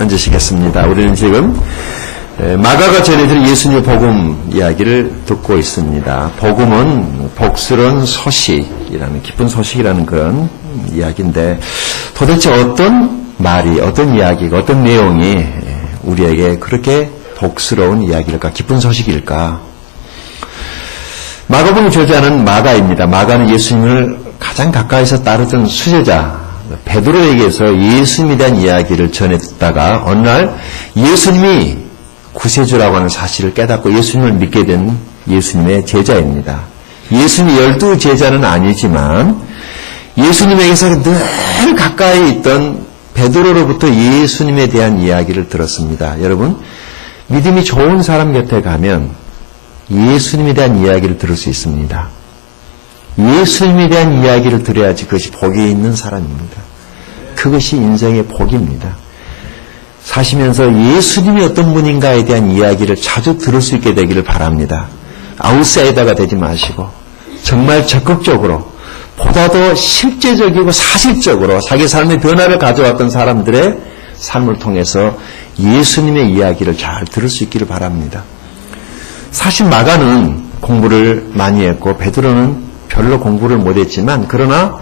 앉으시겠습니다. 우리는 지금 마가가 전해드린 예수님의 복음 이야기를 듣고 있습니다. 복음은 복스러운 소식이라는, 기쁜 소식이라는 그런 이야기인데, 도대체 어떤 말이, 어떤 이야기가, 어떤 내용이 우리에게 그렇게 복스러운 이야기일까, 기쁜 소식일까? 마가복음 저자는 마가입니다. 마가는 예수님을 가장 가까이서 따르던 수제자 베드로에게서 예수님에 대한 이야기를 전했다가 어느 날 예수님이 구세주라고 하는 사실을 깨닫고 예수님을 믿게 된 예수님의 제자입니다. 예수님이 12제자는 아니지만 예수님에게서 늘 가까이 있던 베드로로부터 예수님에 대한 이야기를 들었습니다. 여러분, 믿음이 좋은 사람 곁에 가면 예수님에 대한 이야기를 들을 수 있습니다. 예수님에 대한 이야기를 들어야지 그것이 복이 있는 사람입니다. 그것이 인생의 복입니다. 사시면서 예수님이 어떤 분인가에 대한 이야기를 자주 들을 수 있게 되기를 바랍니다. 아웃사이더가 되지 마시고 정말 적극적으로, 보다 더 실제적이고 사실적으로 자기 삶의 변화를 가져왔던 사람들의 삶을 통해서 예수님의 이야기를 잘 들을 수 있기를 바랍니다. 사실 마가는 공부를 많이 했고 베드로는 별로 공부를 못했지만, 그러나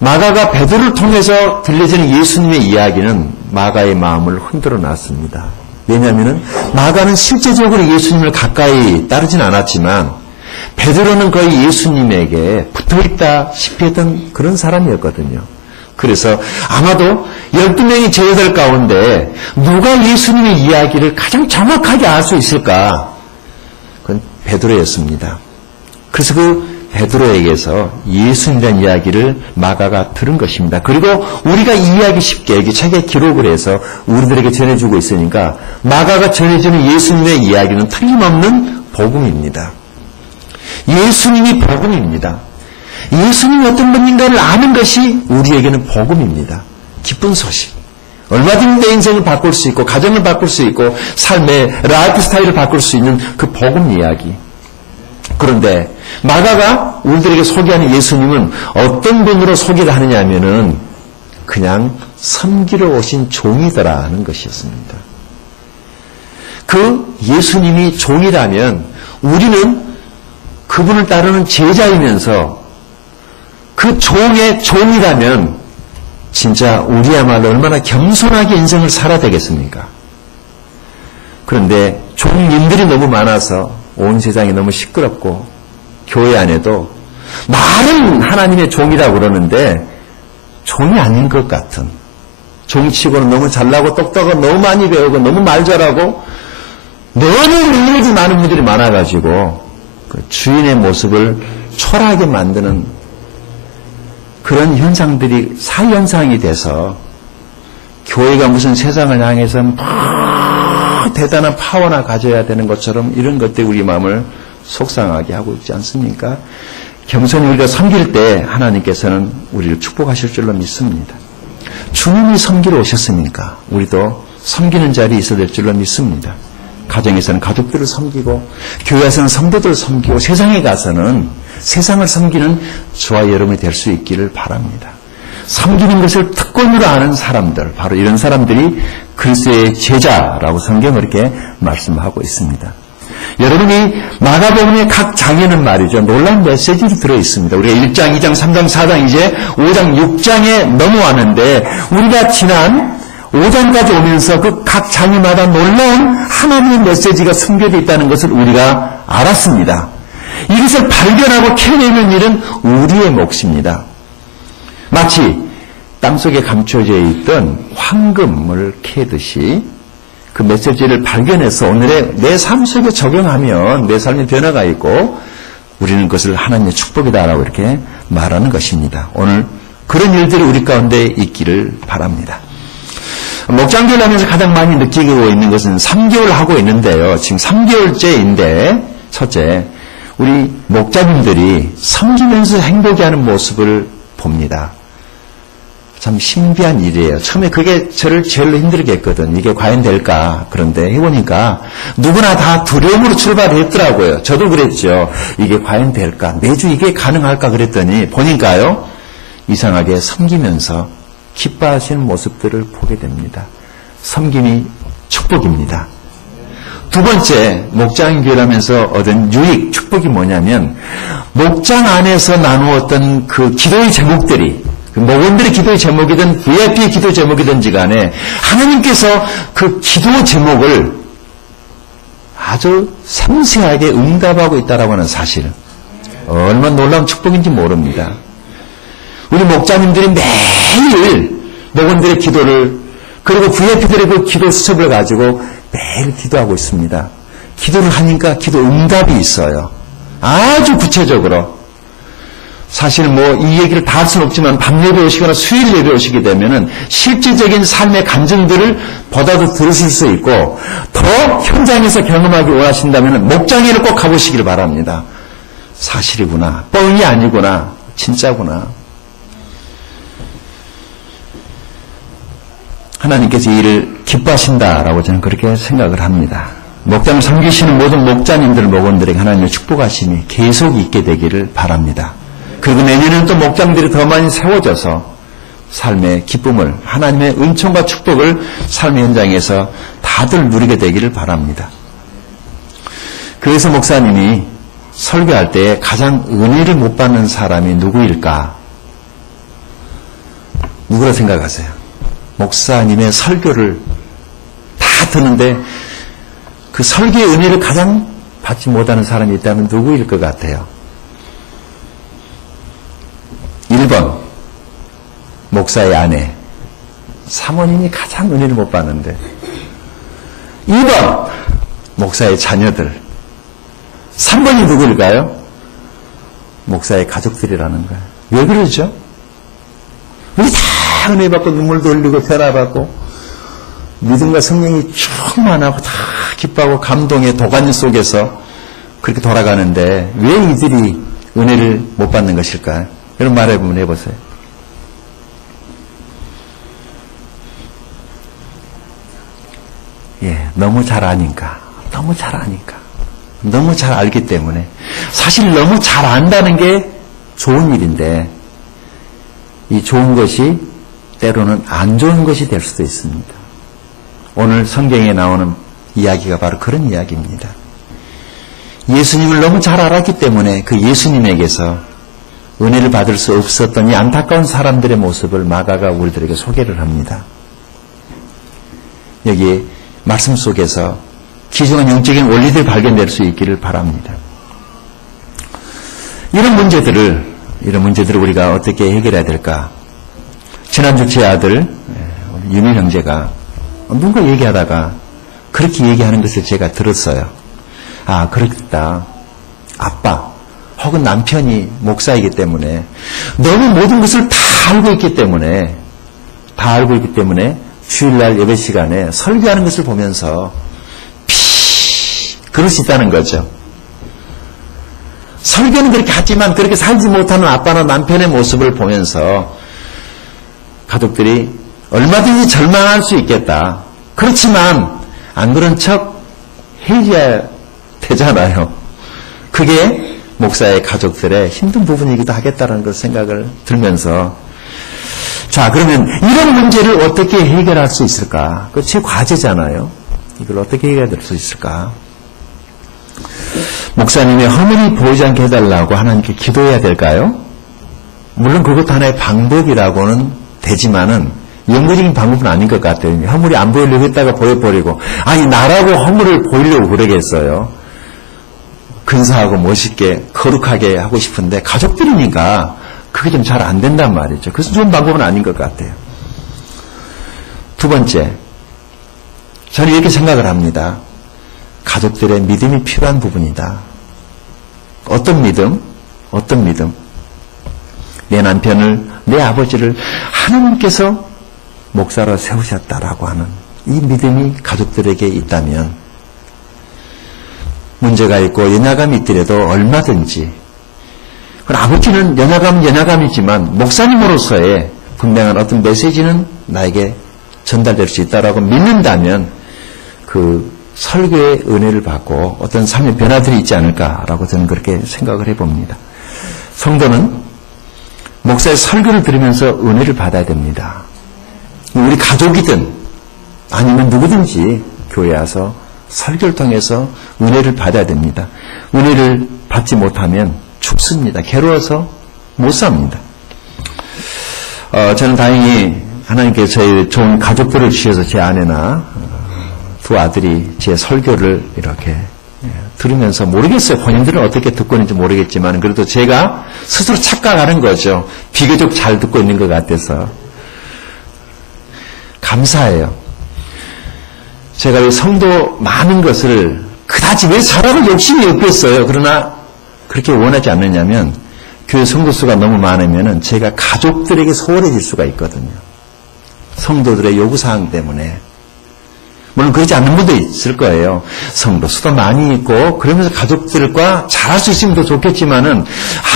마가가 베드로를 통해서 들려지는 예수님의 이야기는 마가의 마음을 흔들어 놨습니다. 왜냐하면 마가는 실제적으로 예수님을 가까이 따르진 않았지만 베드로는 거의 예수님에게 붙어있다시피 했던 그런 사람이었거든요. 그래서 아마도 12명의 제자들 가운데 누가 예수님의 이야기를 가장 정확하게 알 수 있을까? 그건 베드로였습니다. 그래서 그 베드로에게서 예수님에 대한 이야기를 마가가 들은 것입니다. 그리고 우리가 이해하기 쉽게 여기 책에 기록을 해서 우리들에게 전해주고 있으니까 마가가 전해주는 예수님의 이야기는 틀림없는 복음입니다. 예수님이 복음입니다. 예수님이 어떤 분인가를 아는 것이 우리에게는 복음입니다. 기쁜 소식. 얼마든지 내 인생을 바꿀 수 있고 가정을 바꿀 수 있고 삶의 라이프 스타일을 바꿀 수 있는 그 복음 이야기. 그런데 마가가 우리들에게 소개하는 예수님은 어떤 분으로 소개를 하느냐 하면은 그냥 섬기러 오신 종이더라 하는 것이었습니다. 그 예수님이 종이라면 우리는 그분을 따르는 제자이면서 그 종의 종이라면 진짜 우리야말로 얼마나 겸손하게 인생을 살아야 되겠습니까? 그런데 종님들이 너무 많아서 온 세상이 너무 시끄럽고 교회 안에도 말은 하나님의 종이라고 그러는데 종이 아닌 것 같은, 종치고는 너무 잘나고 똑똑하고 너무 많이 배우고 너무 말 잘하고 너무 능력이 많은 분들이 많아가지고 그 주인의 모습을 초라하게 만드는 그런 현상들이 사현상이 돼서 교회가 무슨 세상을 향해서 대단한 파워나 가져야 되는 것처럼 이런 것들이 우리 마음을 속상하게 하고 있지 않습니까? 겸손히 우리가 섬길 때 하나님께서는 우리를 축복하실 줄로 믿습니다. 주님이 섬기러 오셨으니까 우리도 섬기는 자리에 있어야 될 줄로 믿습니다. 가정에서는 가족들을 섬기고 교회에서는 성도들을 섬기고 세상에 가서는 세상을 섬기는 저와 여러분이 될 수 있기를 바랍니다. 섬기는 것을 특권으로 아는 사람들, 바로 이런 사람들이 그리스도의 제자라고 성경은 이렇게 말씀하고 있습니다. 여러분이 마가복음의 각 장에는 말이죠, 놀라운 메시지가 들어있습니다. 우리가 1장, 2장, 3장, 4장, 이제 5장, 6장에 넘어왔는데 우리가 지난 5장까지 오면서 그 각 장마다 놀라운 하나님의 메시지가 숨겨져 있다는 것을 우리가 알았습니다. 이것을 발견하고 캐내는 일은 우리의 몫입니다. 마치 땅속에 감춰져 있던 황금을 캐듯이 그 메시지를 발견해서 오늘의 내 삶 속에 적용하면 내 삶의 변화가 있고 우리는 그것을 하나님의 축복이다라고 이렇게 말하는 것입니다. 오늘 그런 일들이 우리 가운데 있기를 바랍니다. 목장기를 하면서 가장 많이 느끼고 있는 것은 3개월 하고 있는데요. 지금 3개월째인데 첫째, 우리 목자님들이 섬기면서 행복해하는 모습을 봅니다. 참 신비한 일이에요. 처음에 그게 저를 제일 힘들게 했거든. 이게 과연 될까? 그런데 해보니까 누구나 다 두려움으로 출발했더라고요. 저도 그랬죠. 이게 과연 될까? 매주 이게 가능할까? 그랬더니 보니까요, 이상하게 섬기면서 기뻐하시는 모습들을 보게 됩니다. 섬김이 축복입니다. 두 번째, 목장 교회라면서 얻은 유익, 축복이 뭐냐면 목장 안에서 나누었던 그 기도의 제목들이 목원들의 기도의 제목이든 VIP의 기도 제목이든지 간에 하나님께서 그 기도 제목을 아주 섬세하게 응답하고 있다라고 하는 사실, 얼마나 놀라운 축복인지 모릅니다. 우리 목자님들이 매일 목원들의 기도를, 그리고 VIP들의 그 기도 수첩을 가지고 매일 기도하고 있습니다. 기도를 하니까 기도 응답이 있어요. 아주 구체적으로. 사실 뭐 이 얘기를 다 할 수는 없지만 밤 예배 오시거나 수요일 예배 오시게 되면은 실제적인 삶의 감정들을 보다도 들으실 수 있고, 더 현장에서 경험하기 원하신다면 목장회를 꼭 가보시길 바랍니다. 사실이구나, 뻥이 아니구나, 진짜구나. 하나님께서 이 일을 기뻐하신다라고 저는 그렇게 생각을 합니다. 목장을 섬기시는 모든 목자님들, 목원들에게 하나님의 축복하심이 계속 있게 되기를 바랍니다. 그리고 내년에는 또 목장들이 더 많이 세워져서 삶의 기쁨을, 하나님의 은총과 축복을 삶의 현장에서 다들 누리게 되기를 바랍니다. 그래서 목사님이 설교할 때 가장 은혜를 못 받는 사람이 누구일까? 누구라 생각하세요? 목사님의 설교를 다 듣는데 그 설교의 은혜를 가장 받지 못하는 사람이 있다면 누구일 것 같아요? 1번, 목사의 아내. 사모님이 가장 은혜를 못 받는데. 2번, 목사의 자녀들. 3번이 누구일까요? 목사의 가족들이라는 거예요. 왜 그러죠? 우리 다 은혜 받고 눈물도 흘리고 변화 받고 믿음과 성령이 충만하고 다 기뻐하고 감동의 도가니 속에서 그렇게 돌아가는데 왜 이들이 은혜를 못 받는 것일까요? 이런 말을 한번 해보세요. 너무 잘 아니까. 너무 잘 아니까. 너무 잘 알기 때문에. 사실 너무 잘 안다는 게 좋은 일인데 이 좋은 것이 때로는 안 좋은 것이 될 수도 있습니다. 오늘 성경에 나오는 이야기가 바로 그런 이야기입니다. 예수님을 너무 잘 알았기 때문에 그 예수님에게서 은혜를 받을 수 없었던 이 안타까운 사람들의 모습을 마가가 우리들에게 소개를 합니다. 여기 말씀 속에서 귀중한 영적인 원리들 발견될 수 있기를 바랍니다. 이런 문제들을 우리가 어떻게 해결해야 될까? 지난주 제 아들 윤일 형제가 누군가 얘기하다가 그렇게 얘기하는 것을 제가 들었어요. 아, 그렇다. 아빠 혹은 남편이 목사이기 때문에 너무 모든 것을 다 알고 있기 때문에 주일날 예배 시간에 설교하는 것을 보면서 그럴 수 있다는 거죠. 설교는 그렇게 하지만 그렇게 살지 못하는 아빠나 남편의 모습을 보면서 가족들이 얼마든지 절망할 수 있겠다. 그렇지만 안 그런 척 해야 되잖아요. 그게 목사의 가족들의 힘든 부분이기도 하겠다는 걸 생각을 들면서, 자, 그러면 이런 문제를 어떻게 해결할 수 있을까? 그 제 과제잖아요. 이걸 어떻게 해결할 수 있을까? 목사님의 허물이 보이지 않게 해달라고 하나님께 기도해야 될까요? 물론 그것도 하나의 방법이라고는 되지만은 영구적인 방법은 아닌 것 같아요. 허물이 안 보이려고 했다가 보여버리고, 아니 나라고 허물을 보이려고 그러겠어요. 근사하고 멋있게 거룩하게 하고 싶은데 가족들이니까 그게 좀 잘 안 된단 말이죠. 그래서 좋은 방법은 아닌 것 같아요. 두 번째, 저는 이렇게 생각을 합니다. 가족들의 믿음이 필요한 부분이다. 어떤 믿음? 내 남편을, 내 아버지를 하나님께서 목사로 세우셨다라고 하는 이 믿음이 가족들에게 있다면 문제가 있고 연약함이 있더라도 얼마든지, 아버지는 연약함이지만 목사님으로서의 분명한 어떤 메시지는 나에게 전달될 수 있다라고 믿는다면 그 설교의 은혜를 받고 어떤 삶의 변화들이 있지 않을까라고 저는 그렇게 생각을 해봅니다. 성도는 목사의 설교를 들으면서 은혜를 받아야 됩니다. 우리 가족이든 아니면 누구든지 교회에 와서 설교를 통해서 은혜를 받아야 됩니다. 은혜를 받지 못하면 죽습니다. 괴로워서 못 삽니다. 저는 다행히 하나님께서 저희 좋은 가족들을 주셔서 제 아내나 두 아들이 제 설교를 이렇게 들으면서, 모르겠어요. 본인들은 어떻게 듣고 있는지 모르겠지만 그래도 제가 스스로 착각하는 거죠. 비교적 잘 듣고 있는 것 같아서 감사해요. 제가 이 성도 많은 것을 그다지 왜 사람을 욕심이 없겠어요. 그러나 그렇게 원하지 않느냐면 교회 성도 수가 너무 많으면 제가 가족들에게 소홀해질 수가 있거든요. 성도들의 요구사항 때문에. 물론 그렇지 않는 분도 있을 거예요. 성도 수도 많이 있고 그러면서 가족들과 잘할 수 있으면 더 좋겠지만은,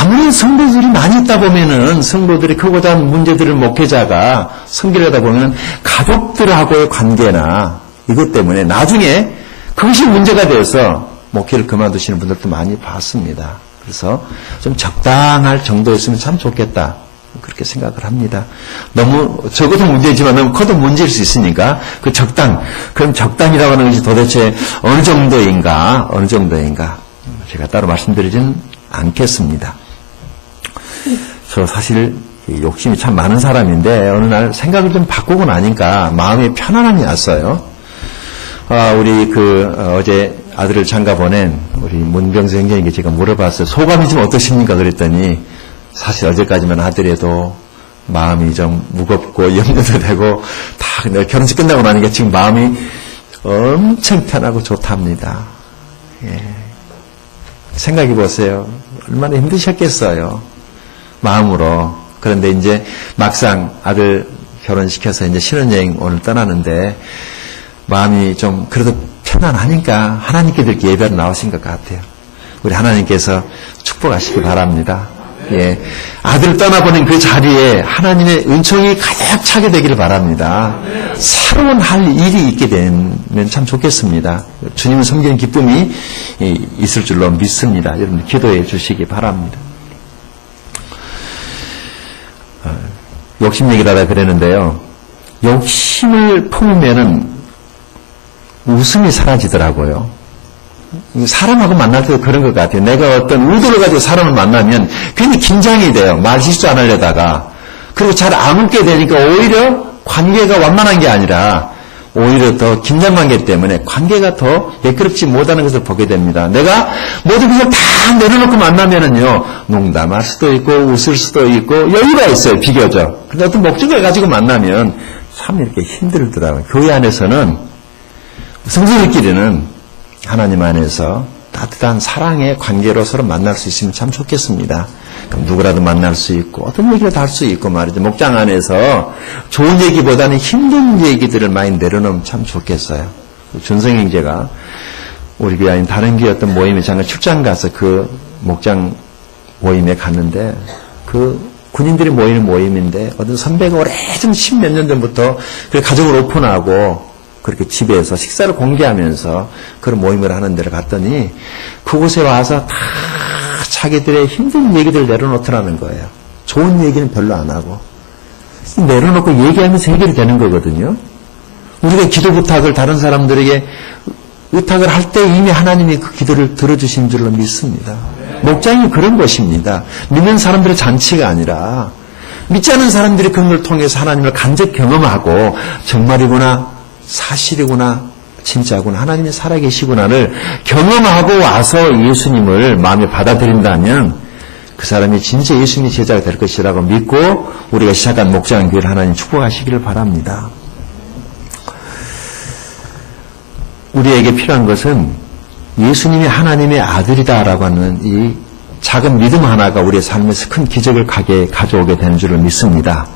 아무리 성도들이 많이 있다 보면은 성도들이 크고자 하는 문제들을 목회자가 섬기려다 보면은 가족들하고의 관계나 이것 때문에 나중에 그것이 문제가 돼서 목회를 그만두시는 분들도 많이 봤습니다. 그래서 좀 적당할 정도였으면 참 좋겠다, 그렇게 생각을 합니다. 너무 적어도 문제지만 너무 커도 문제일 수 있으니까 그 그럼 적당이라고 하는 것이 도대체 어느 정도인가 제가 따로 말씀드리진 않겠습니다. 저 사실 욕심이 참 많은 사람인데 어느 날 생각을 좀 바꾸고 나니까 마음에 편안함이 왔어요. 우리 어제 아들을 장가 보낸 우리 문병수 형제에게 제가 물어봤어요. 소감이 좀 어떠십니까? 그랬더니 사실 어제까지만 하더라도 마음이 좀 무겁고 염려도 되고 다 내가 결혼식 끝나고 나니까 지금 마음이 엄청 편하고 좋답니다. 예. 생각해 보세요. 얼마나 힘드셨겠어요. 마음으로. 그런데 이제 막상 아들 결혼시켜서 이제 신혼여행 오늘 떠나는데 마음이 좀 그래도 편안하니까 하나님께 이렇게 예배로 나오신 것 같아요. 우리 하나님께서 축복하시기 바랍니다. 예, 아들을 떠나보낸 그 자리에 하나님의 은총이 가득 차게 되기를 바랍니다. 새로운 할 일이 있게 되면 참 좋겠습니다. 주님을 섬기는 기쁨이 있을 줄로 믿습니다. 여러분 기도해 주시기 바랍니다. 욕심 얘기를 하다 그랬는데요. 욕심을 품으면은 웃음이 사라지더라고요. 사람하고 만날 때도 그런 것 같아요. 내가 어떤 의도를 가지고 사람을 만나면 괜히 긴장이 돼요. 말 실수 안 하려다가. 그리고 잘 안 웃게 되니까 오히려 관계가 완만한 게 아니라 오히려 더 긴장관계 때문에 관계가 더 매끄럽지 못하는 것을 보게 됩니다. 내가 모든 것을 다 내려놓고 만나면은요, 농담할 수도 있고 웃을 수도 있고 여유가 있어요, 비교적. 근데 어떤 목적을 가지고 만나면 참 이렇게 힘들더라고요. 교회 안에서는, 성도들끼리는 하나님 안에서 따뜻한 사랑의 관계로 서로 만날 수 있으면 참 좋겠습니다. 그럼 누구라도 만날 수 있고 어떤 얘기를 다 할 수 있고 말이죠. 목장 안에서 좋은 얘기보다는 힘든 얘기들을 많이 내려놓으면 참 좋겠어요. 준성 형제가 우리 교회 아닌 다른 교회 어떤 모임에 잠깐 출장 가서 그 목장 모임에 갔는데, 그 군인들이 모이는 모임인데 어떤 선배가 오래전 10몇 년 전부터 그 가정을 오픈하고 그렇게 집에서 식사를 공개하면서 그런 모임을 하는 데를 갔더니 그곳에 와서 다 자기들의 힘든 얘기들을 내려놓더라는 거예요. 좋은 얘기는 별로 안 하고 내려놓고 얘기하면서 해결이 되는 거거든요. 우리가 기도 부탁을 다른 사람들에게 의탁을 할 때 이미 하나님이 그 기도를 들어주신 줄로 믿습니다. 목장이 그런 것입니다. 믿는 사람들의 잔치가 아니라 믿지 않는 사람들이 그런 걸 통해서 하나님을 간접 경험하고 정말이구나, 사실이구나, 진짜구나, 하나님이 살아계시구나를 경험하고 와서 예수님을 마음에 받아들인다면 그 사람이 진짜 예수님의 제자가 될 것이라고 믿고 우리가 시작한 목장교회를 하나님 축복하시기를 바랍니다. 우리에게 필요한 것은 예수님이 하나님의 아들이다라고 하는 이 작은 믿음 하나가 우리의 삶에서 큰 기적을 가져오게 되는 줄을 믿습니다.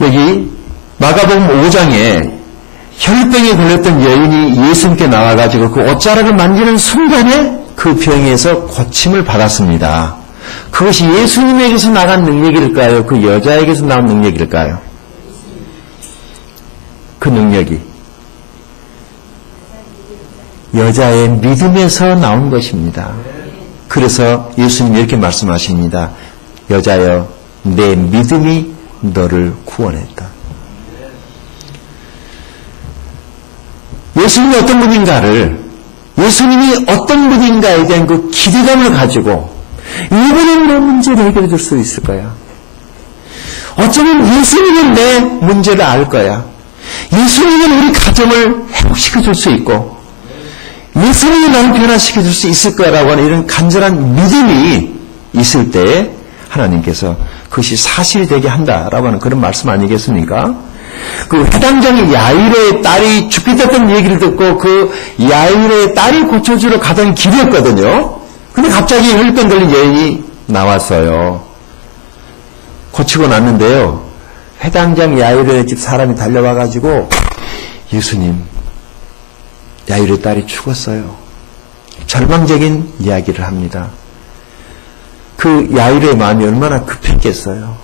여기 마가복음 5장에 혈병에 걸렸던 여인이 예수님께 나와가지고 그 옷자락을 만지는 순간에 그 병에서 고침을 받았습니다. 그것이 예수님에게서 나간 능력일까요? 그 여자에게서 나온 능력일까요? 그 능력이 여자의 믿음에서 나온 것입니다. 그래서 예수님이 이렇게 말씀하십니다. 여자여, 내 믿음이 너를 구원했다. 예수님이 어떤 분인가를, 예수님이 어떤 분인가에 대한 그 기대감을 가지고 이번엔 내 문제를 해결해 줄 수 있을 거야. 어쩌면 예수님은 내 문제를 알 거야. 예수님은 우리 가정을 회복시켜 줄 수 있고 예수님이 나를 변화시켜 줄 수 있을 거라고 하는 이런 간절한 믿음이 있을 때 하나님께서 그것이 사실이 되게 한다라고 하는 그런 말씀 아니겠습니까? 그 회당장이 야이로의 딸이 죽겠다는 얘기를 듣고 그 야이로의 딸이 고쳐주러 가던 길이었거든요. 근데 갑자기 혈병 걸린 여인이 나왔어요. 고치고 났는데요. 회당장 야이로의 집 사람이 달려와가지고 예수님, 야이로의 딸이 죽었어요. 절망적인 이야기를 합니다. 그 야이로의 마음이 얼마나 급했겠어요.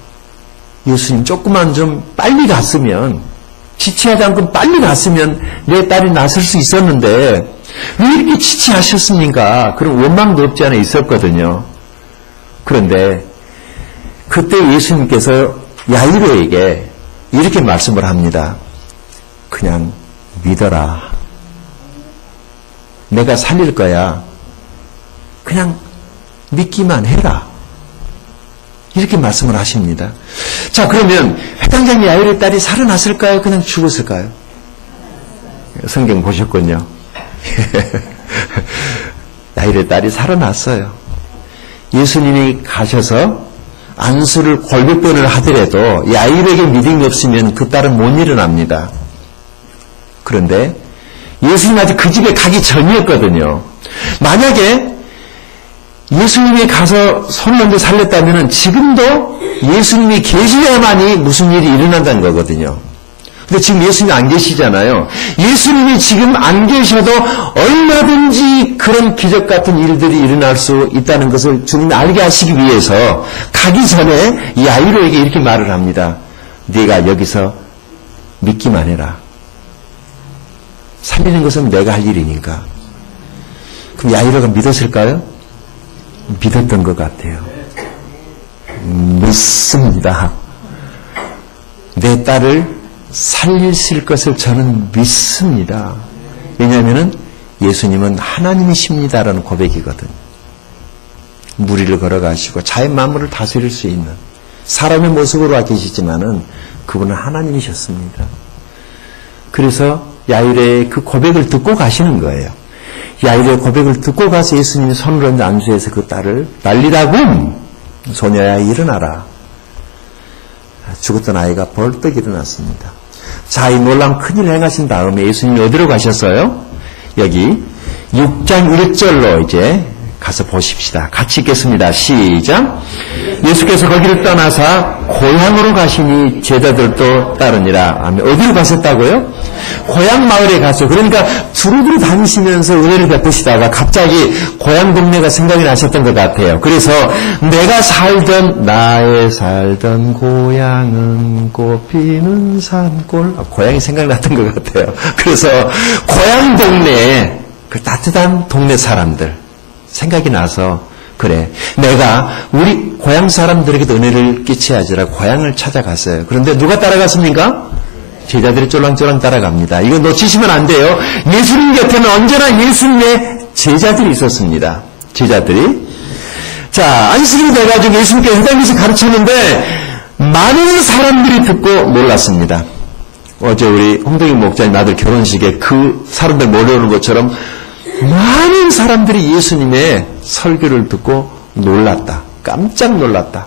예수님 조금만 좀 빨리 갔으면, 지체하지 않고 빨리 갔으면 내 딸이 낫을 수 있었는데 왜 이렇게 지체하셨습니까? 그런 원망도 없지 않아 있었거든요. 그런데 그때 예수님께서 야이로에게 이렇게 말씀을 합니다. 그냥 믿어라. 내가 살릴 거야. 그냥 믿기만 해라. 이렇게 말씀을 하십니다. 자, 그러면 회당장 야이로의 딸이 살아났을까요? 그냥 죽었을까요? 성경 보셨군요. 야이로의 딸이 살아났어요. 예수님이 가셔서 안수를 골몇 번을 하더라도 야이로에게 믿음이 없으면 그 딸은 못 일어납니다. 그런데 예수님 아직 그 집에 가기 전이었거든요. 만약에 예수님이 가서 손을 얹어 살렸다면 지금도 예수님이 계셔야만이 무슨 일이 일어난다는 거거든요. 근데 지금 예수님이 안 계시잖아요. 예수님이 지금 안 계셔도 얼마든지 그런 기적 같은 일들이 일어날 수 있다는 것을 주님이 알게 하시기 위해서 가기 전에 야이로에게 이렇게 말을 합니다. 네가 여기서 믿기만 해라. 살리는 것은 내가 할 일이니까. 그럼 야이로가 믿었을까요? 믿었던 것 같아요. 믿습니다. 내 딸을 살리실 것을 저는 믿습니다. 왜냐하면 예수님은 하나님이십니다라는 고백이거든요. 무리를 걸어가시고 자연 만물을 다스릴 수 있는 사람의 모습으로 와 계시지만은 그분은 하나님이셨습니다. 그래서 야이로의 그 고백을 듣고 가시는 거예요. 야이로의 고백을 듣고 가서 예수님이 손을 얹어 안수해서 그 딸을 날리라군 소녀야 일어나라. 죽었던 아이가 벌떡 일어났습니다. 자, 이 놀라운 큰일을 행하신 다음에 예수님이 어디로 가셨어요? 여기 6장 1절로 이제 가서 보십시다. 같이 읽겠습니다. 시작. 예수께서 거기를 떠나사 고향으로 가시니 제자들도 따르니라. 어디로 가셨다고요? 고향 마을에 가서, 그러니까 두루두루 다니시면서 은혜를 베푸시다가 갑자기 고향 동네가 생각이 나셨던 것 같아요. 그래서 나의 살던 고향은 꽃피는 산골, 고향이 생각났던 것 같아요. 그래서 고향 동네에 그 따뜻한 동네 사람들 생각이 나서, 그래, 내가 우리 고향 사람들에게도 은혜를 끼쳐야지라 고향을 찾아갔어요. 그런데 누가 따라갔습니까? 제자들이 쫄랑쫄랑 따라갑니다. 이거 놓치시면 안 돼요. 예수님 곁에는 언제나 예수님의 제자들이 있었습니다. 제자들이. 자, 안식일이 돼가지고 예수님께 회당에서 가르쳤는데 많은 사람들이 듣고 놀랐습니다. 어제 우리 홍덕인 목사님 아들 결혼식에 그 사람들 몰려오는 것처럼 많은 사람들이 예수님의 설교를 듣고 놀랐다. 깜짝 놀랐다.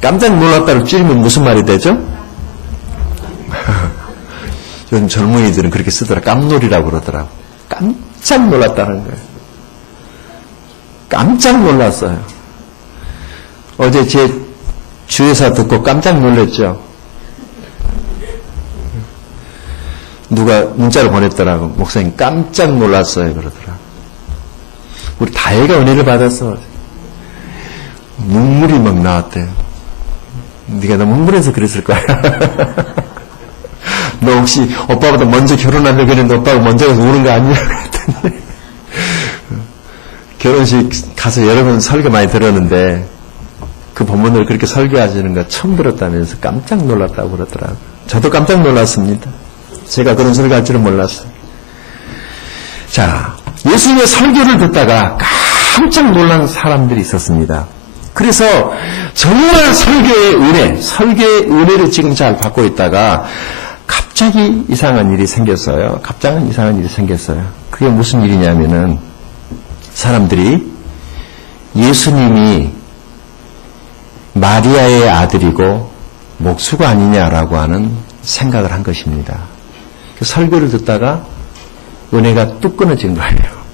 깜짝 놀랐다를 줄이면 무슨 말이 되죠? 요즘 젊은이들은 그렇게 쓰더라. 깜놀이라고 그러더라고. 깜짝 놀랐다는 거예요. 깜짝 놀랐어요. 어제 제 주회사 듣고 깜짝 놀랐죠. 누가 문자를 보냈더라고. 목사님 깜짝 놀랐어요. 그러더라고. 우리 다혜가 은혜를 받았어. 눈물이 막 나왔대요. 네가 너무 흥분해서 그랬을 거야. 너 혹시 오빠보다 먼저 결혼하려고 했는데 오빠가 먼저 가서 우는 거 아니냐고 했더니 결혼식 가서 여러 번 설교 많이 들었는데 그 본문을 그렇게 설교하시는 거 처음 들었다면서 깜짝 놀랐다고 그러더라고요. 저도 깜짝 놀랐습니다. 제가 그런 설교할 줄은 몰랐어요. 자, 예수님의 설교를 듣다가 깜짝 놀란 사람들이 있었습니다. 그래서 정말 설교의 은혜를 지금 잘 받고 있다가 갑자기 이상한 일이 생겼어요. 그게 무슨 일이냐면은 사람들이 예수님이 마리아의 아들이고 목수가 아니냐라고 하는 생각을 한 것입니다. 그 설교를 듣다가 은혜가 뚝 끊어진 거예요.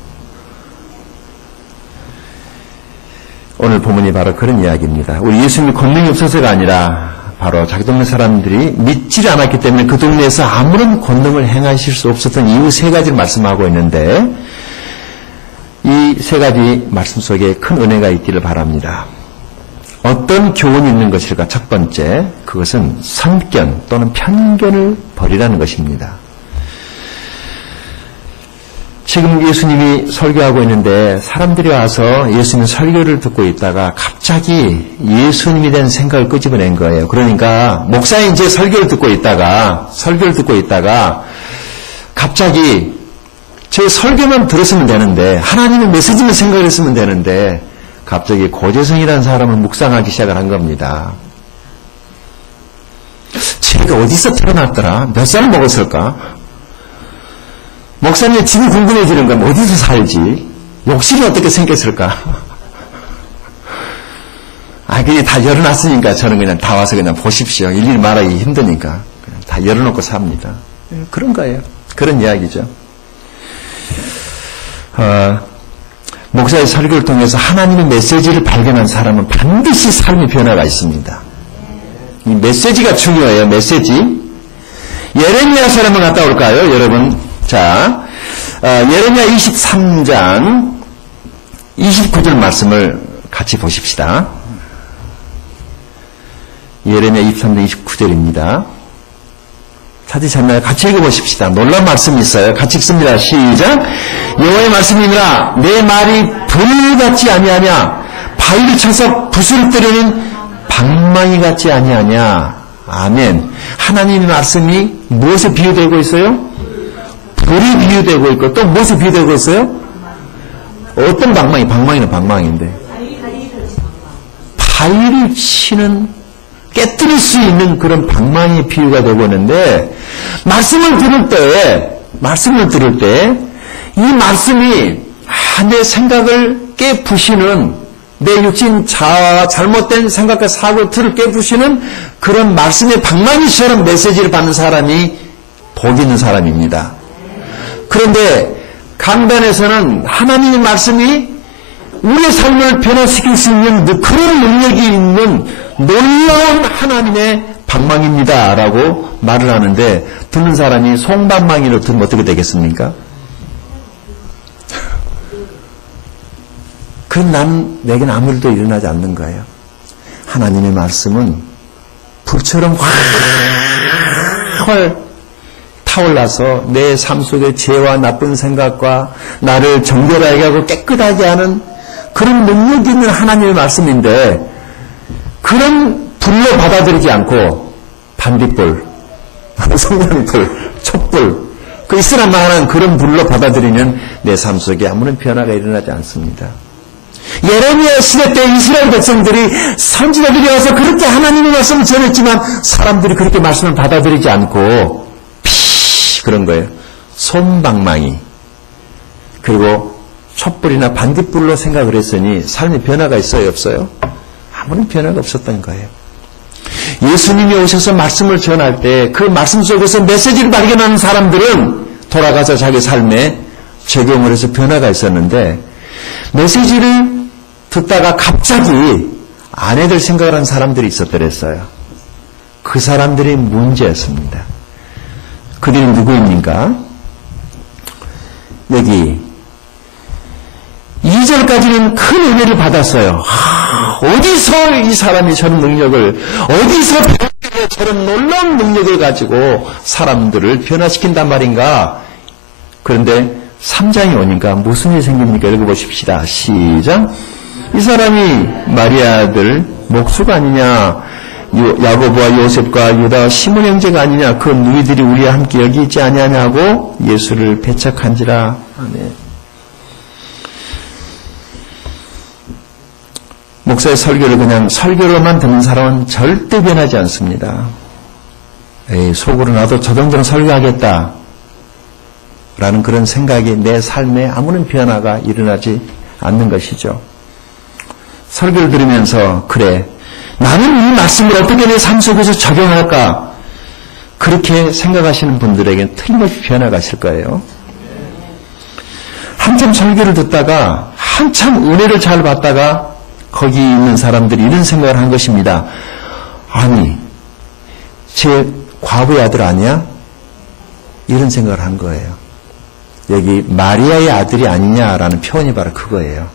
오늘 본문이 바로 그런 이야기입니다. 우리 예수님이 권능이 없어서가 아니라 바로 자기 동네 사람들이 믿지를 않았기 때문에 그 동네에서 아무런 권능을 행하실 수 없었던 이유 세 가지를 말씀하고 있는데 이 세 가지 말씀 속에 큰 은혜가 있기를 바랍니다. 어떤 교훈이 있는 것일까? 첫 번째, 그것은 선견 또는 편견을 버리라는 것입니다. 지금 예수님이 설교하고 있는데 사람들이 와서 예수님 설교를 듣고 있다가 갑자기 예수님에 대한 생각을 끄집어낸 거예요. 그러니까 목사님 이제 설교를 듣고 있다가 갑자기 제 설교만 들었으면 되는데 하나님의 메시지만 생각을 했으면 되는데 갑자기 고재성이라는 사람을 묵상하기 시작을 한 겁니다. 쟤가 어디서 태어났더라? 몇 살 먹었을까? 목사님의 집이 궁금해지는 건 어디서 살지? 욕실이 어떻게 생겼을까? 그냥 다 열어놨으니까 저는 그냥 다 와서 그냥 보십시오. 일일이 말하기 힘드니까. 그냥 다 열어놓고 삽니다. 그런 거예요. 그런 이야기죠. 목사의 설교를 통해서 하나님의 메시지를 발견한 사람은 반드시 삶의 변화가 있습니다. 이 메시지가 중요해요. 메시지. 예레미야서 한번 갔다 올까요, 여러분? 자, 예레미야 23장 29절 말씀을 같이 보십시다. 예레미야 23장 29절입니다. 찾으셨나요? 같이 읽어보십시다. 놀라운 말씀이 있어요. 같이 읽습니다. 시작. 여호와의 말씀이니라 내 말이 불 같지 아니하냐 바위를 쳐서 부스러뜨리는 방망이 같지 아니하냐. 아멘. 하나님의 말씀이 무엇에 비유되고 있어요? 불이 비유되고 있고 또 무엇에 비유되고 있어요? 어떤 방망이? 방망이는 방망이인데 바위를 치는 깨뜨릴 수 있는 그런 방망이의 비유가 되고 있는데 말씀을 들을 때 이 말씀이 내 생각을 깨부시는 내 육신 자아와 잘못된 생각과 사고 틀을 깨부시는 그런 말씀의 방망이처럼 메시지를 받는 사람이 복 있는 사람입니다. 그런데 강단에서는 하나님의 말씀이 우리의 삶을 변화시킬 수 있는 그런 능력이 있는 놀라운 하나님의 방망입니다 라고 말을 하는데 듣는 사람이 송방망이로 들으면 어떻게 되겠습니까? 그럼 내게는 아무 일도 일어나지 않는 거예요. 하나님의 말씀은 불처럼 활활 타올라서 내 삶 속에 죄와 나쁜 생각과 나를 정결하게 하고 깨끗하게 하는 그런 능력이 있는 하나님의 말씀인데 그런 불로 받아들이지 않고 반딧불, 성냥불, 촛불, 그 이슬람만한 그런 불로 받아들이는 내 삶 속에 아무런 변화가 일어나지 않습니다. 예레미야 시대 때 이스라엘 백성들이 선지자들이 와서 그렇게 하나님의 말씀을 전했지만 사람들이 그렇게 말씀을 받아들이지 않고 그런 거예요. 솜방망이 그리고 촛불이나 반딧불로 생각을 했으니 삶의 변화가 있어요, 없어요? 아무런 변화가 없었던 거예요. 예수님이 오셔서 말씀을 전할 때 그 말씀 속에서 메시지를 발견하는 사람들은 돌아가서 자기 삶에 적용을 해서 변화가 있었는데 메시지를 듣다가 갑자기 아내들 생각을 하는 사람들이 있었더랬어요. 그 사람들이 문제였습니다. 그들이 누구입니까? 여기 2절까지는 큰 은혜를 받았어요. 어디서 이 사람이 저런 능력을, 어디서 저런 놀라운 능력을 가지고 사람들을 변화시킨단 말인가? 그런데 3장이 오니까 무슨 일이 생깁니까? 읽어보십시다. 시작. 이 사람이 마리아 아들 목수가 아니냐? 야고보와 요셉과 유다와 시몬 형제가 아니냐? 그 누이들이 우리와 함께 여기 있지 아니하냐고 예수를 배척한지라. 아멘. 목사의 설교를 그냥 설교로만 듣는 사람은 절대 변하지 않습니다. 에이, 속으로 나도 저 정도는 설교하겠다 라는 그런 생각이 내 삶에 아무런 변화가 일어나지 않는 것이죠. 설교를 들으면서 그래, 나는 이 말씀을 어떻게 내 삶 속에서 적용할까? 그렇게 생각하시는 분들에게는 틀림없이 변화가 있을 거예요. 한참 설교를 듣다가 한참 은혜를 잘 받다가 거기 있는 사람들이 이런 생각을 한 것입니다. 아니, 제 과부의 아들 아니야? 이런 생각을 한 거예요. 여기 마리아의 아들이 아니냐라는 표현이 바로 그거예요.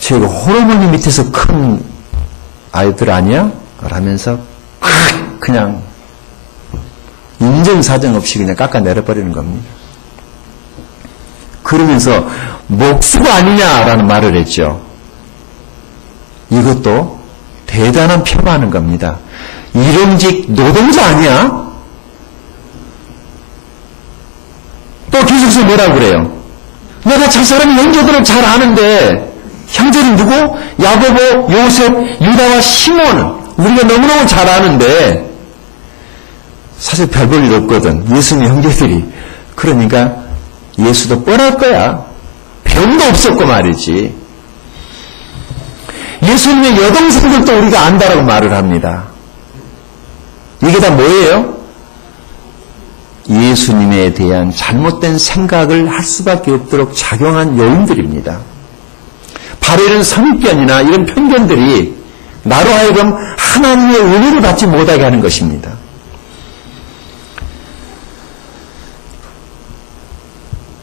제가 호르몬이 밑에서 큰 아이들 아니야? 라면서 그냥 인정사정 없이 그냥 깎아내려버리는 겁니다. 그러면서 목수가 아니냐라는 말을 했죠. 이것도 대단한 폄하하는 겁니다. 일용직 노동자 아니야? 또 계속해서 뭐라고 그래요? 내가 저 사람의 형제들을 잘 아는데 형제는 누구? 야고보, 요셉, 유다와 시몬 우리가 너무너무 잘 아는데 사실 별 볼 일 없거든. 예수님 형제들이. 그러니까 예수도 뻔할 거야. 병도 없었고 말이지. 예수님의 여동생들도 우리가 안다라고 말을 합니다. 이게 다 뭐예요? 예수님에 대한 잘못된 생각을 할 수밖에 없도록 작용한 요인들입니다. 바로 이런 선입견이나 이런 편견들이 나로 하여금 하나님의 은혜를 받지 못하게 하는 것입니다.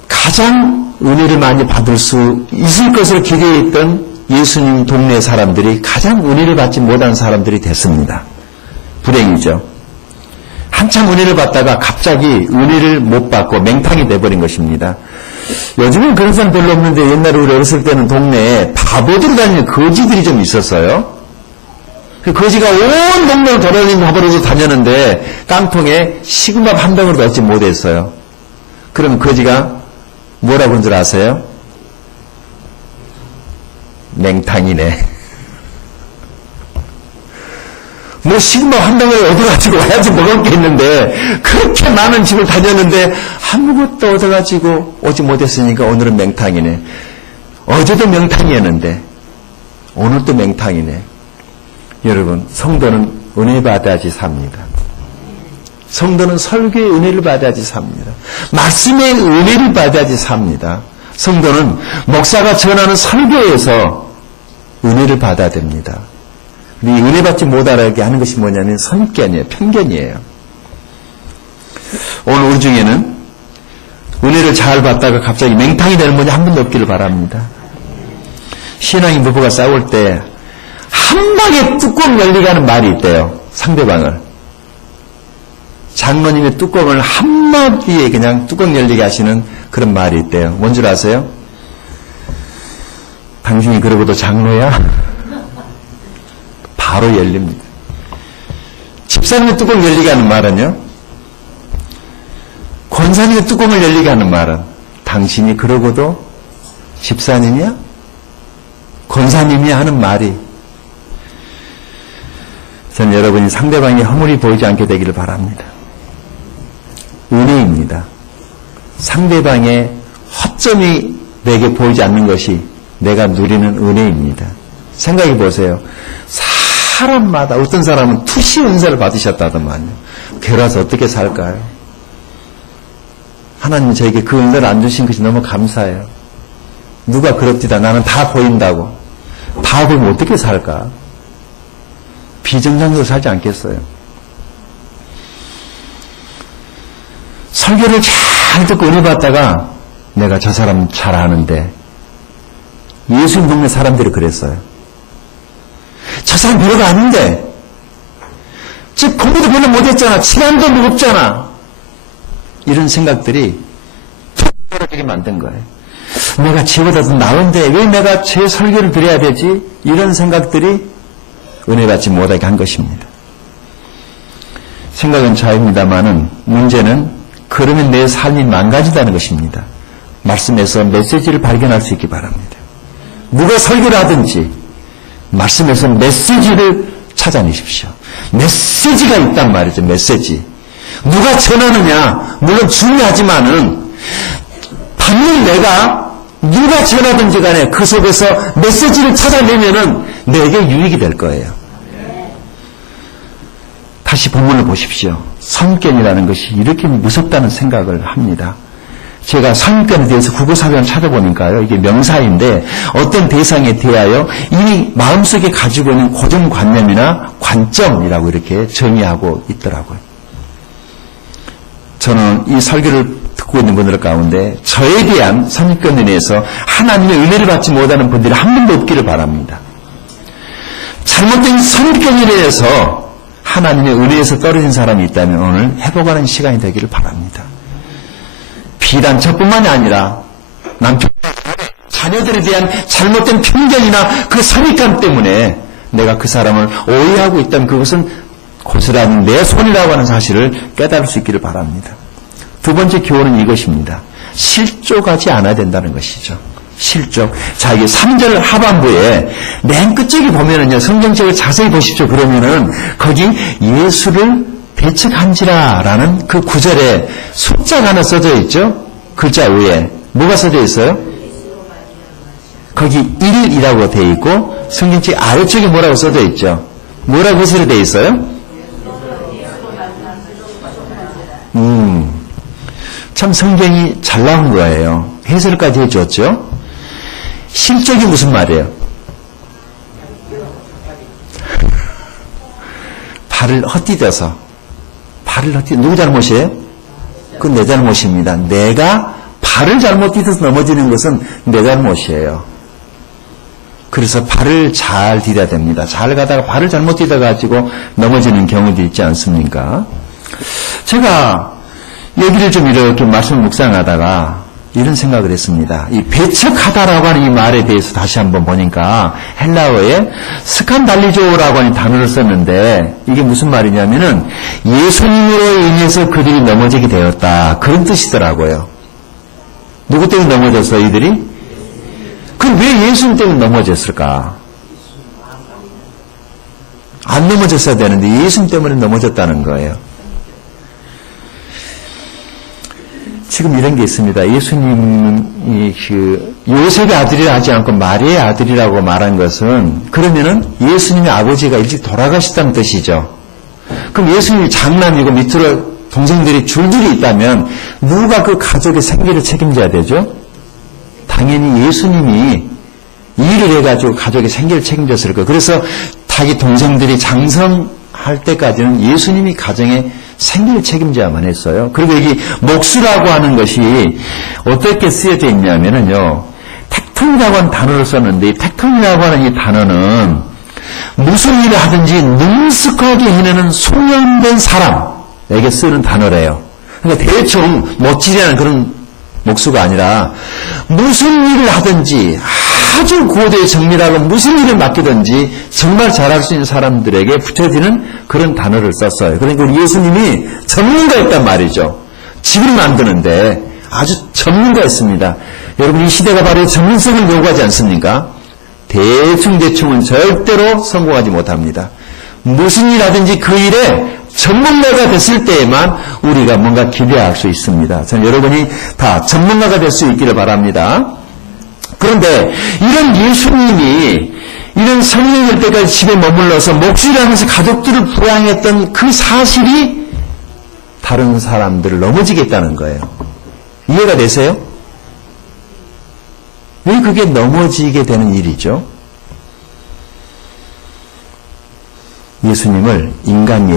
가장 은혜를 많이 받을 수 있을 것으로 기대했던 예수님 동네 사람들이 가장 은혜를 받지 못한 사람들이 됐습니다. 불행이죠. 한참 은혜를 받다가 갑자기 은혜를 못 받고 맹탕이 돼버린 것입니다. 요즘은 그런 사람 별로 없는데 옛날에 우리 어렸을 때는 동네에 바보들이 다니는 거지들이 좀 있었어요. 그 거지가 온 동네를 돌아다니는 바보로 다녔는데 깡통에 식은밥 한 병을 넣지 못했어요. 그럼 거지가 뭐라고 그런 줄 아세요? 맹탕이네. 뭐 식은밥 한 병을 얻어가지고 와야지 먹을 게 있는데 그렇게 많은 집을 다녔는데 아무것도 얻어가지고 오지 못했으니까 오늘은 맹탕이네. 어제도 맹탕이었는데 오늘도 맹탕이네. 여러분, 성도는 은혜 받아야지 삽니다. 성도는 설교의 은혜를 받아야지 삽니다. 말씀의 은혜를 받아야지 삽니다. 성도는 목사가 전하는 설교에서 은혜를 받아야 됩니다. 이 은혜 받지 못하게 하는 것이 뭐냐면 선입견이에요. 편견이에요. 오늘 우리 중에는 은혜를 잘 받다가 갑자기 맹탕이 되는 분이 한 분도 없기를 바랍니다. 신앙인 부부가 싸울 때 한 방에 뚜껑 열리게 하는 말이 있대요. 상대방을. 장로님의 뚜껑을 한마디에 그냥 뚜껑 열리게 하시는 그런 말이 있대요. 뭔 줄 아세요? 당신이 그러고도 장로야? 바로 열립니다. 집사님의 뚜껑 열리게 하는 말은요? 권사님의 뚜껑을 열리게 하는 말은 당신이 그러고도 집사님이야? 권사님이야? 하는 말이 저는 여러분이 상대방의 허물이 보이지 않게 되기를 바랍니다. 은혜입니다. 상대방의 허점이 내게 보이지 않는 것이 내가 누리는 은혜입니다. 생각해 보세요. 사람마다 어떤 사람은 투시 은사를 받으셨다더만요. 괴로워서 어떻게 살까요? 하나님 저에게 그 은사를 안 주신 것이 너무 감사해요. 누가 그렇디다 나는 다 보인다고. 다 보면 어떻게 살까? 비정상적으로 살지 않겠어요? 설교를 잘 듣고 은혜 받다가 내가 저 사람 잘 아는데 예수님 동네 사람들이 그랬어요. 저 사람 별거 아닌데 즉 공부도 별로 못했잖아. 시간도 무겁잖아. 이런 생각들이 떨어지게 만든 거예요. 내가 쟤보다 더 나은데 왜 내가 제 설교를 드려야 되지? 이런 생각들이 은혜 받지 못하게 한 것입니다. 생각은 자유입니다만은 문제는 그러면 내 삶이 망가진다는 것입니다. 말씀에서 메시지를 발견할 수 있기 바랍니다. 누가 설교를 하든지 말씀에서 메시지를 찾아내십시오. 메시지가 있단 말이죠. 메시지. 누가 전하느냐 물론 중요하지만은 반면 내가 누가 전하든지 간에 그 속에서 메시지를 찾아내면은 내게 유익이 될 거예요. 다시 본문을 보십시오. 선입견이라는 것이 이렇게 무섭다는 생각을 합니다. 제가 선입견에 대해서 국어사전을 찾아보니까요. 이게 명사인데 어떤 대상에 대하여 이미 마음속에 가지고 있는 고정관념이나 관점이라고 이렇게 정의하고 있더라고요. 저는 이 설교를 듣고 있는 분들 가운데 저에 대한 선입견에 대해서 하나님의 은혜를 받지 못하는 분들이 한 분도 없기를 바랍니다. 잘못된 선입견에 대해서 하나님의 은혜에서 떨어진 사람이 있다면 오늘 회복하는 시간이 되기를 바랍니다. 비단 저뿐만이 아니라 남편, 자녀들에 대한 잘못된 편견이나 그 선입견 때문에 내가 그 사람을 오해하고 있다면 그것은 고스란히 내 손이라고 하는 사실을 깨달을 수 있기를 바랍니다. 두 번째 교훈은 이것입니다. 실족하지 않아야 된다는 것이죠. 실족. 자, 이게 3절 하반부에 맨 끝쪽에 보면은요, 성경책을 자세히 보십시오. 그러면은 거기 예수를 배척한지라 라는 그 구절에 숫자가 하나 써져 있죠? 글자 위에. 뭐가 써져 있어요? 거기 1이라고 되어 있고 성경책 아래쪽에 뭐라고 써져 있죠? 뭐라고 해설이 되어 있어요? 참 성경이 잘 나온 거예요. 해설까지 해줬죠? 실적이 무슨 말이에요? 발을 헛디뎌서 누구 잘못이에요? 그건 내 잘못입니다. 내가 발을 잘못 디뎌서 넘어지는 것은 내 잘못이에요. 그래서 발을 잘 디뎌야 됩니다. 잘 가다가 발을 잘못 디뎌가지고 넘어지는 경우도 있지 않습니까? 제가 여기를 좀 이렇게 말씀을 묵상하다가 이런 생각을 했습니다. 이 배척하다라고 하는 이 말에 대해서 다시 한번 보니까 헬라어에 스칸달리조라고 하는 단어를 썼는데 이게 무슨 말이냐면은 예수님으로 인해서 그들이 넘어지게 되었다. 그런 뜻이더라고요. 누구 때문에 넘어졌어 이들이? 그럼 왜 예수님 때문에 넘어졌을까? 안 넘어졌어야 되는데 예수님 때문에 넘어졌다는 거예요. 지금 이런 게 있습니다. 예수님은 요셉의 아들이라 하지 않고 마리아의 아들이라고 말한 것은 그러면은 예수님의 아버지가 일찍 돌아가셨다는 뜻이죠. 그럼 예수님이 장남이고 밑으로 동생들이 줄줄이 있다면 누가 그 가족의 생계를 책임져야 되죠? 당연히 예수님이 일을 해가지고 가족의 생계를 책임졌을 거예요. 그래서 자기 동생들이 장성할 때까지는 예수님이 가정의 생계를 책임져야만 했어요. 그리고 여기 목수라고 하는 것이 어떻게 쓰여져 있냐면은요, 택통이라고 하는 단어를 썼는데, 이 택통이라고 하는 이 단어는 무슨 일을 하든지 능숙하게 해내는 숙련된 사람에게 쓰는 단어래요. 그러니까 대충 멋지지 그런 목수가 아니라 무슨 일을 하든지 아주 고도의 정밀하고 무슨 일을 맡기든지 정말 잘할 수 있는 사람들에게 붙여지는 그런 단어를 썼어요. 그러니까 우리 예수님이 전문가였단 말이죠. 집을 만드는데 아주 전문가였습니다. 여러분 이 시대가 바로 전문성을 요구하지 않습니까? 대충대충은 절대로 성공하지 못합니다. 무슨 일 하든지 그 일에 전문가가 됐을 때에만 우리가 뭔가 기대할 수 있습니다. 저는 여러분이 다 전문가가 될 수 있기를 바랍니다. 그런데 이런 예수님이 이런 성령일 때까지 집에 머물러서 목줄을 하면서 가족들을 부양했던 그 사실이 다른 사람들을 넘어지게 했다는 거예요. 이해가 되세요? 왜 그게 넘어지게 되는 일이죠? 예수님을 인간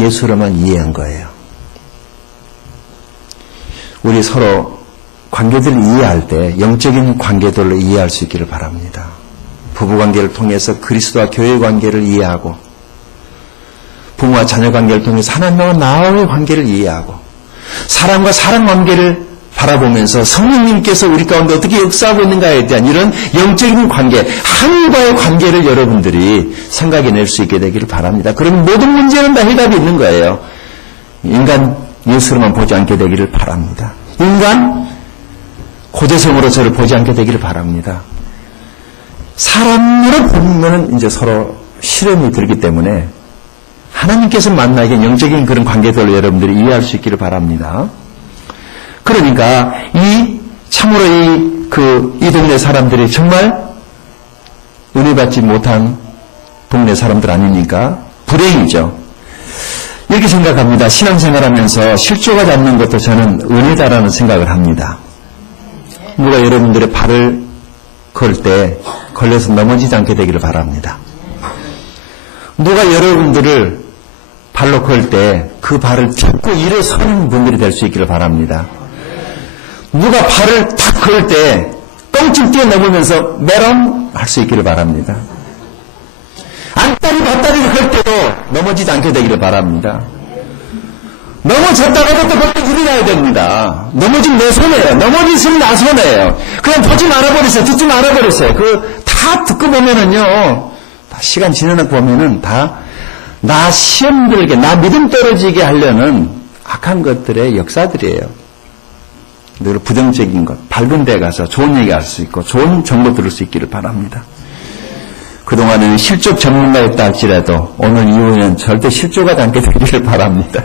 예수로만 이해한 거예요. 우리 서로 관계들을 이해할 때 영적인 관계들로 이해할 수 있기를 바랍니다. 부부관계를 통해서 그리스도와 교회의 관계를 이해하고 부모와 자녀 관계를 통해서 하나님과 나와의 관계를 이해하고 사람과 사람 관계를 바라보면서 성령님께서 우리 가운데 어떻게 역사하고 있는가에 대한 이런 영적인 관계, 하늘과의 관계를 여러분들이 생각해낼 수 있게 되기를 바랍니다. 그러면 모든 문제는 다 해답이 있는 거예요. 인간 예수로만 보지 않게 되기를 바랍니다. 인간 고대성으로 저를 보지 않게 되기를 바랍니다. 사람으로 보면 이제 서로 시련이 들기 때문에 하나님께서 만나게 영적인 그런 관계들을 여러분들이 이해할 수 있기를 바랍니다. 그러니까 참으로 이 동네 사람들이 정말 은혜 받지 못한 동네 사람들 아닙니까? 불행이죠. 이렇게 생각합니다. 신앙생활하면서 실족하지 않는 것도 저는 은혜다라는 생각을 합니다. 누가 여러분들의 발을 걸 때 걸려서 넘어지지 않게 되기를 바랍니다. 누가 여러분들을 발로 걸 때 그 발을 딛고 일어서는 분들이 될 수 있기를 바랍니다. 누가 발을 탁 걸 때 껑충 뛰어넘으면서 메롱 할 수 있기를 바랍니다. 안다리 밭다리를 걸 때도 넘어지지 않게 되기를 바랍니다. 넘어졌다가도 또 그때 일어나야 됩니다. 넘어지면 내 손해예요. 넘어지면 나 손해예요. 그냥 보지 말아버리세요. 듣지 말아버리세요. 다 듣고 보면은요, 다 시간 지나고 보면은 나 시험 들게, 나 믿음 떨어지게 하려는 악한 것들의 역사들이에요. 늘 부정적인 것, 밝은 데 가서 좋은 얘기 할 수 있고, 좋은 정보 들을 수 있기를 바랍니다. 그동안은 실족 전문가였다 할지라도, 오늘 이후에는 절대 실족하지 않게 되기를 바랍니다.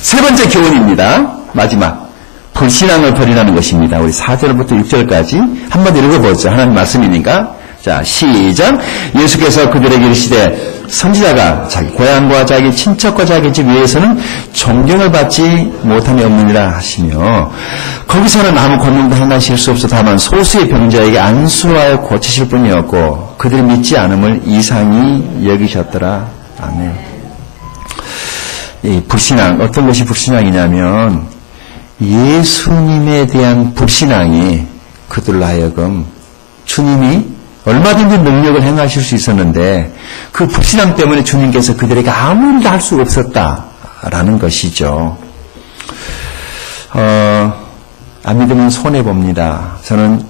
세 번째 교훈입니다. 마지막. 불신앙을 버리라는 것입니다. 우리 4절부터 6절까지 한번 읽어보죠. 하나님 말씀이니까. 자, 시작. 예수께서 그들에게 이르시되 선지자가 자기 고향과 자기 친척과 자기 집 위에서는 존경을 받지 못함이 없느니라 하시며, 거기서는 아무 권능도 행하실 수 없어 다만 소수의 병자에게 안수하여 고치실 뿐이었고 그들이 믿지 않음을 이상히 여기셨더라. 아멘. 이 불신앙, 어떤 것이 불신앙이냐면 예수님에 대한 불신앙이 그들로 하여금 주님이 얼마든지 능력을 행하실 수 있었는데 그 불신앙 때문에 주님께서 그들에게 아무 일도 할 수가 없었다라는 것이죠. 안 믿으면 손해봅니다. 저는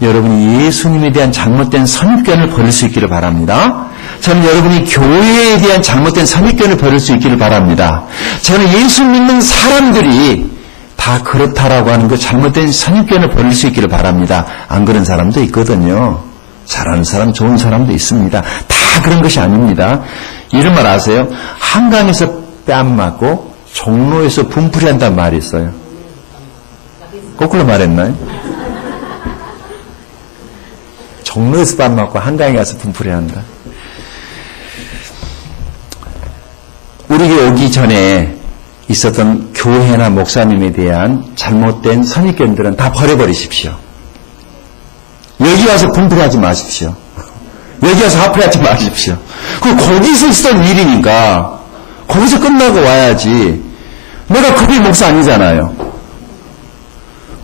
여러분이 예수님에 대한 잘못된 선입견을 버릴 수 있기를 바랍니다. 저는 여러분이 교회에 대한 잘못된 선입견을 버릴 수 있기를 바랍니다. 저는 예수 믿는 사람들이 다 그렇다라고 하는 그 잘못된 선입견을 버릴 수 있기를 바랍니다. 안 그런 사람도 있거든요. 잘하는 사람, 좋은 사람도 있습니다. 다 그런 것이 아닙니다. 이런 말 아세요? 한강에서 뺨 맞고 종로에서 분풀이 한다는 말이 있어요. 거꾸로 말했나요? 종로에서 뺨 맞고 한강에 가서 분풀이 한다. 우리에게 오기 전에 있었던 교회나 목사님에 대한 잘못된 선입견들은 다 버려버리십시오. 여기 와서 분풀하지 마십시오. 여기 와서 화풀이하지 마십시오. 거기서 있었던 일이니까 거기서 끝나고 와야지. 내가 그게 목사 아니잖아요.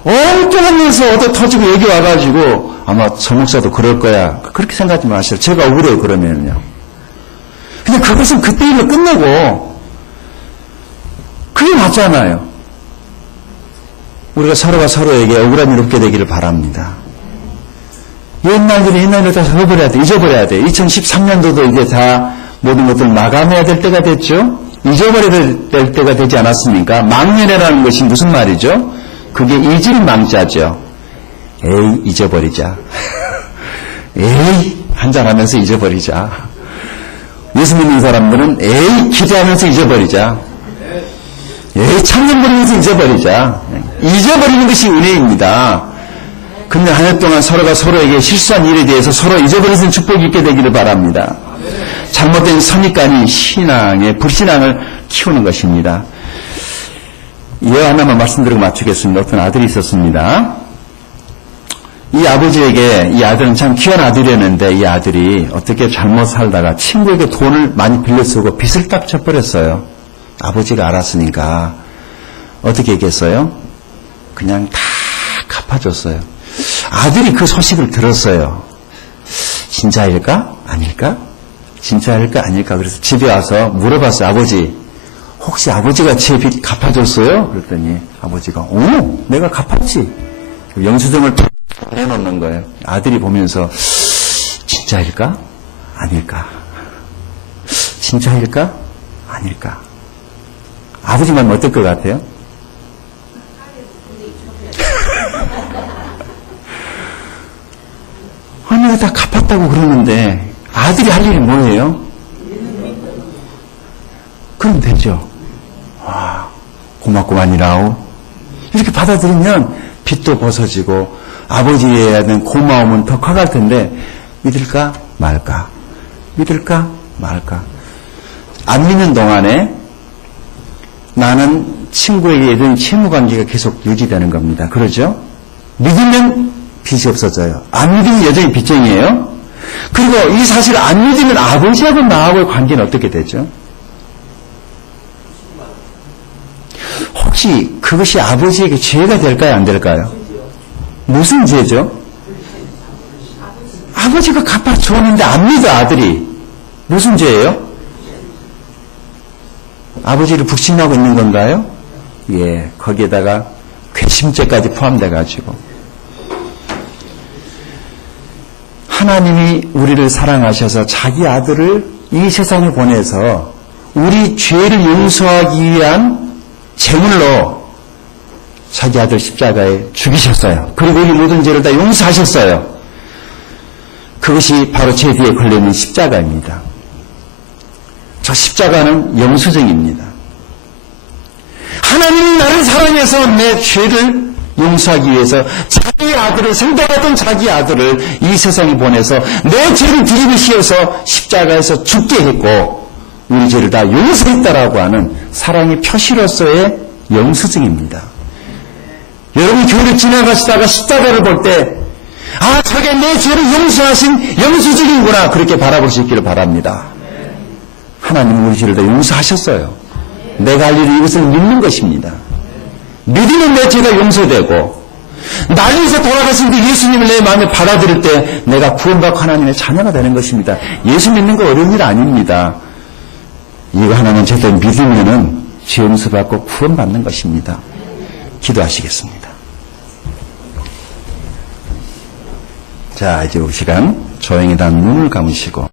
엉뚱하면서 얻어 터지고 여기 와가지고 아마 저 목사도 그럴 거야. 그렇게 생각하지 마시오. 제가 억울해요 그러면요. 근데 그것은 그때 일로 끝내고 그게 맞잖아요. 우리가 서로가 서로에게 억울함이 없게 되기를 바랍니다. 옛날을 다 잊어버려야 돼. 잊어버려야 돼. 2013년도도 이제 다 모든 것들 마감해야 될 때가 됐죠. 잊어버려야 될 때가 되지 않았습니까? 망년회라는 것이 무슨 말이죠? 그게 잊을 망자죠. 에이 잊어버리자. 에이 한잔하면서 잊어버리자. 예수 믿는 사람들은 에이 기도하면서 잊어버리자. 에이 참견 부리면서 잊어버리자. 잊어버리는 것이 은혜입니다. 근데 한 해 동안 서로가 서로에게 실수한 일에 대해서 서로 잊어버리는 축복이 있게 되기를 바랍니다. 잘못된 선입관이 신앙의 불신앙을 키우는 것입니다. 예화 하나만 말씀드리고 마치겠습니다. 어떤 아들이 있었습니다. 이 아버지에게 이 아들은 참 귀한 아들이었는데 이 아들이 어떻게 잘못 살다가 친구에게 돈을 많이 빌려 쓰고 빚을 딱 져버렸어요. 아버지가 알았으니까 어떻게 얘기했어요? 그냥 다 갚아줬어요. 아들이 그 소식을 들었어요. 진짜일까? 아닐까? 진짜일까? 아닐까? 그래서 집에 와서 물어봤어요. 아버지, 혹시 아버지가 제 빚 갚아줬어요? 그랬더니 아버지가 내가 갚았지. 영수증을 해놓는 거예요. 아들이 보면서 진짜일까? 아닐까? 진짜일까? 아닐까? 아버지만 어떨 것 같아요? 내가 다 갚았다고 그러는데 아들이 할 일이 뭐예요? 그럼 되죠. 와, 고맙구만이라오. 이렇게 받아들이면 빚도 벗어지고 아버지에 대한 고마움은 더 커갈 텐데 믿을까 말까? 믿을까 말까? 안 믿는 동안에 나는 친구에게 이런 채무관계가 계속 유지되는 겁니다. 그러죠? 믿으면 빚이 없어져요. 안 믿으면 여전히 빚쟁이에요. 그리고 이 사실을 안 믿으면 아버지하고 나하고의 관계는 어떻게 되죠? 혹시 그것이 아버지에게 죄가 될까요? 안 될까요? 무슨 죄죠? 아버지가 갚아주었는데 안 믿어 아들이. 무슨 죄예요? 아버지를 불신하고 있는 건가요? 예, 거기에다가 괘씸죄까지 포함돼가지고 하나님이 우리를 사랑하셔서 자기 아들을 이 세상에 보내서 우리 죄를 용서하기 위한 제물로 자기 아들 십자가에 죽이셨어요. 그리고 우리 모든 죄를 다 용서하셨어요. 그것이 바로 제 뒤에 걸려있는 십자가입니다. 저 십자가는 영수증입니다. 하나님이 나를 사랑해서 내 죄를 용서하기 위해서 자기 아들을, 생각하던 자기 아들을 이 세상에 보내서 내 죄를 뒤집어 씌워서 십자가에서 죽게 했고 우리 죄를 다 용서했다라고 하는 사랑의 표시로서의 영수증입니다. 여러분 교회를 지나가시다가 십자가를 볼 때 저게 내 죄를 용서하신 영수증이구나 그렇게 바라볼 수 있기를 바랍니다. 하나님은 우리 죄를 다 용서하셨어요. 내가 할 일은 이것을 믿는 것입니다. 믿으면 내 죄가 용서되고 날 위해서 돌아가신 그 예수님을 내 마음에 받아들일 때 내가 구원받고 하나님의 자녀가 되는 것입니다. 예수 믿는 거 어려운 일 아닙니다. 이거 하나만 제대로 믿으면은 죄 용서받고 구원받는 것입니다. 기도하시겠습니다. 자, 이제 이 시간 조용히 다 눈을 감으시고